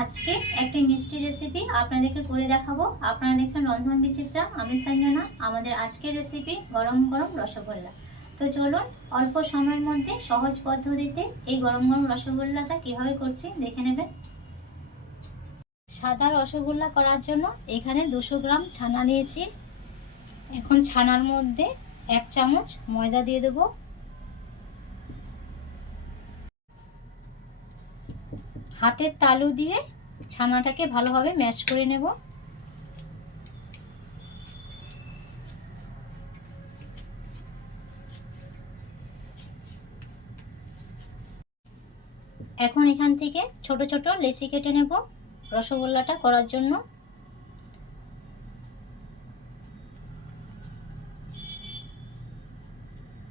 আজকে একটি মিষ্টি রেসিপি আপনাদেরকে করে দেখাবো। আপনারা দেখছেন রন্ধন বিচিত্রা, আমি সঞ্জনা। আমাদের আজকের রেসিপি গরম গরম রসগোল্লা। তো চলুন অল্প সময়ের মধ্যে সহজ পদ্ধতিতে এই গরম গরম রসগোল্লাটা কিভাবে করছি দেখে নেবেন। সাদা রসগোল্লা করার জন্য এখানে 200 গ্রাম ছানা নিয়েছি। এখন ছানার মধ্যে 1 চামচ ময়দা দিয়ে দেবো। হাতের তালু দিয়ে ছানাটাকে ভালোভাবে ম্যাশ করে নেব। এখন এখান থেকে ছোট ছোট লেচি কেটে নেব রসগোল্লাটা করার জন্য।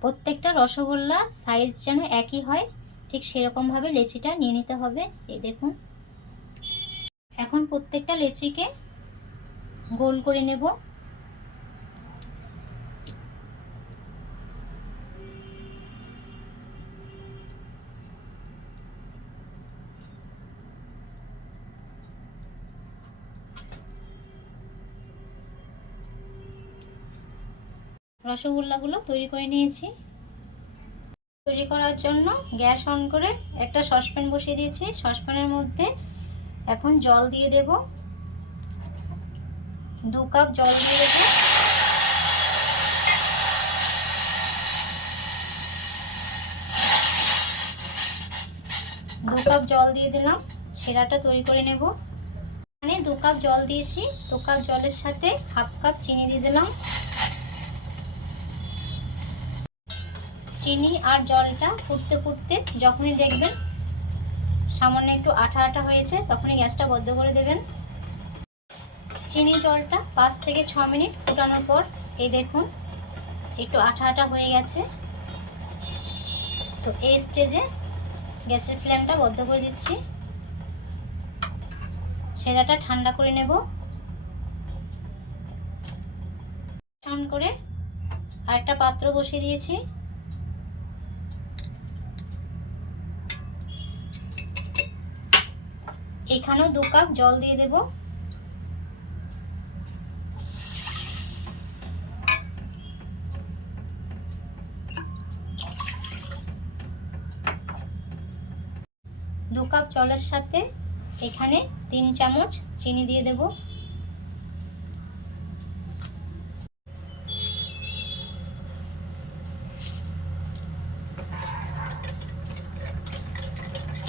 প্রত্যেকটা রসগোল্লার সাইজ যেন একই হয়, ঠিক সেরকমভাবে লেচিটা নিয়ে নিতে হবে। এই দেখুন, এখন প্রত্যেকটা লেচিকে গোল করে নেব। রসগোল্লাগুলো তৈরি করে নিয়েছি। তৈরি করার জন্য গ্যাস অন করে একটা সসপ্যান বসিয়ে দিয়েছি। সসপ্যানের মধ্যে এখন জল দিয়ে দেব। 2 কাপ জল দিয়ে দেব। দু কাপ জল দিয়ে দিলাম। শিরাটা তৈরি করে নেব। এখানে 2 কাপ জল দিয়েছি। 2 কাপ জলের সাথে হাফ কাপ চিনি দিয়ে দিলাম। চিনি আর জলটা ফুটতে ফুটতে যখনই দেখবেন সামান্য একটু আঠা আঠা হয়েছে, তখনই গ্যাসটা বন্ধ করে দেবেন। চিনি জলটা 5 থেকে 6 মিনিট ফুটানোর পর এই দেখুন একটু আঠা আঠা হয়ে গেছে। তো এই স্টেজে গ্যাসের ফ্লেমটা বন্ধ করে দিচ্ছি। শিরাটা ঠান্ডা করে নেব। অন করে আরেকটা পাত্র বসিয়ে দিয়েছি। এখানেও 2 কাপ জল দিয়ে দেব। দু কাপ জলের সাথে এখানে 3 চামচ চিনি দিয়ে দেব।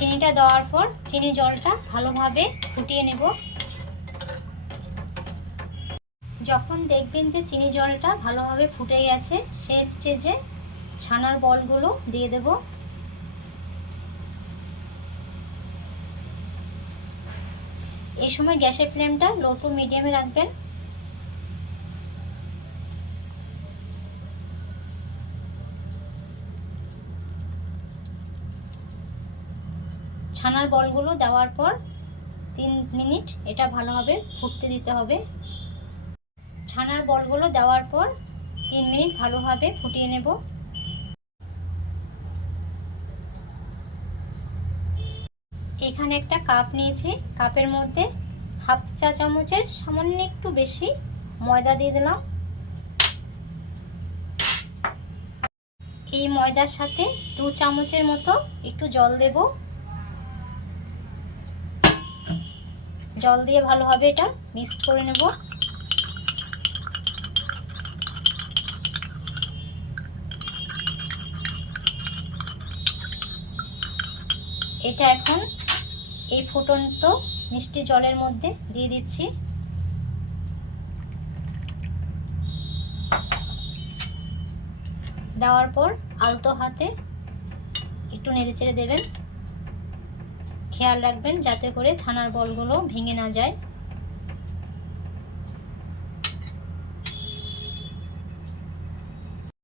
চিনিটা দেওয়ার পর চিনি জলটা ভালোভাবে ফুটিয়ে নেব। যখন দেখবেন যে চিনি জলটা ভালোভাবে ফুটে গেছে, সেই স্টেজে ছানার বলগুলো দিয়ে দেব। এই সময় গ্যাসের ফ্লেমটা লো টু মিডিয়ামে রাখবেন। ছানার বলগুলো দেওয়ার পর 3 মিনিট এটা ভালোভাবে ফুটতে দিতে হবে। ছানার বলগুলো দেওয়ার পর 3 মিনিট ভালোভাবে ফুটিয়ে নেব। এখানে একটা কাপ নিয়েছি। কাপের মধ্যে হাফ চা চামচের সামান্য একটু বেশি ময়দা দিয়ে দিলাম। এই ময়দার সাথে 2 চামচের মতো একটু জল দেব। জল দিয়ে ভালোভাবে এটা মিক্সড করে নেব। এটা এখন এই ফুটন্ত মিষ্টি জলের মধ্যে দিয়ে দিচ্ছি। দেওয়ার পর আলতো হাতে একটু নেড়েচেড়ে দেবেন। খেয়াল রাখবেন যাতে করে ছানার বলগুলো ভেঙে না যায়।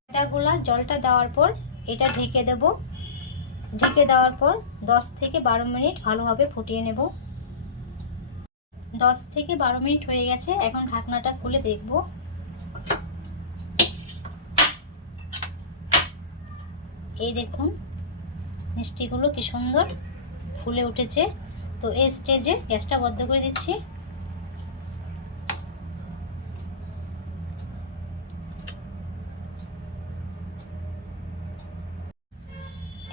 ময়দাগুলার জলটা দেওয়ার পর এটা ঢেকে দেব। ঢেকে দেওয়ার পর 10 থেকে 12 মিনিট ভালোভাবে ফুটিয়ে নেব। 10 থেকে 12 মিনিট হয়ে গেছে। এখন ঢাকনাটা খুলে দেখব। এই দেখুন মিষ্টিগুলো কি সুন্দর ফুলে উঠেছে। তো এই স্টেজে গ্যাসটা বন্ধ করে দিচ্ছি।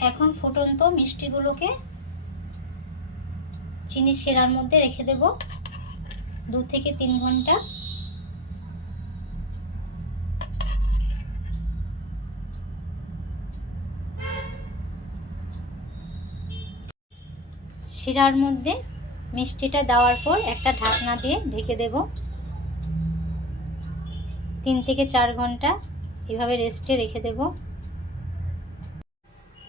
এখন ফুটন্ত মিষ্টিগুলোকে চিনির শিরার মধ্যে রেখে দেব 2 থেকে 3 ঘন্টা। শিরার মধ্যে মিষ্টিটা দেওয়ার পর একটা ঢাকনা দিয়ে ঢেকে দেব। 3 থেকে 4 ঘন্টা এভাবে রেস্টে রেখে দেব।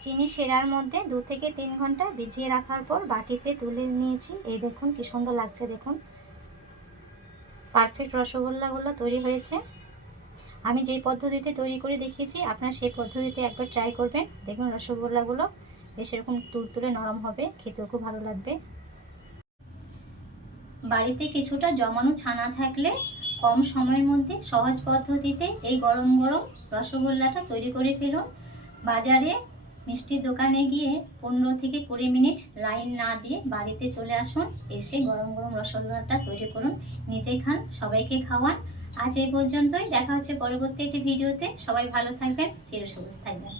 চিনি শিরার মধ্যে 2 থেকে 3 ঘন্টা ভিজিয়ে রাখার পর বাটিতে তুলে নিয়েছি। এই দেখুন কি সুন্দর লাগছে, দেখুন পারফেক্ট রসগোল্লাগুলো তৈরি হয়েছে। আমি যেই পদ্ধতিতে তৈরি করে দেখিয়েছি আপনারা সেই পদ্ধতিতে একবার ট্রাই করবেন, দেখুন রসগোল্লাগুলো বেশ এরকম তুলতুলে নরম হবে, খেতেও খুব ভালো লাগবে। বাড়িতে কিছুটা জমানো ছানা থাকলে কম সময়ের মধ্যে সহজ পদ্ধতিতে এই গরম গরম রসগোল্লাটা তৈরি করে ফেলুন। বাজারে মিষ্টির দোকানে গিয়ে 15 থেকে 20 মিনিট লাইন না দিয়ে বাড়িতে চলে আসুন, এসে গরম গরম রসগোল্লাটা তৈরি করুন, নিজে খান, সবাইকে খাওয়ান। আজ এই পর্যন্তই, দেখা হচ্ছে পরবর্তী একটি ভিডিওতে। সবাই ভালো থাকবেন, চিরসবুজ থাকবেন।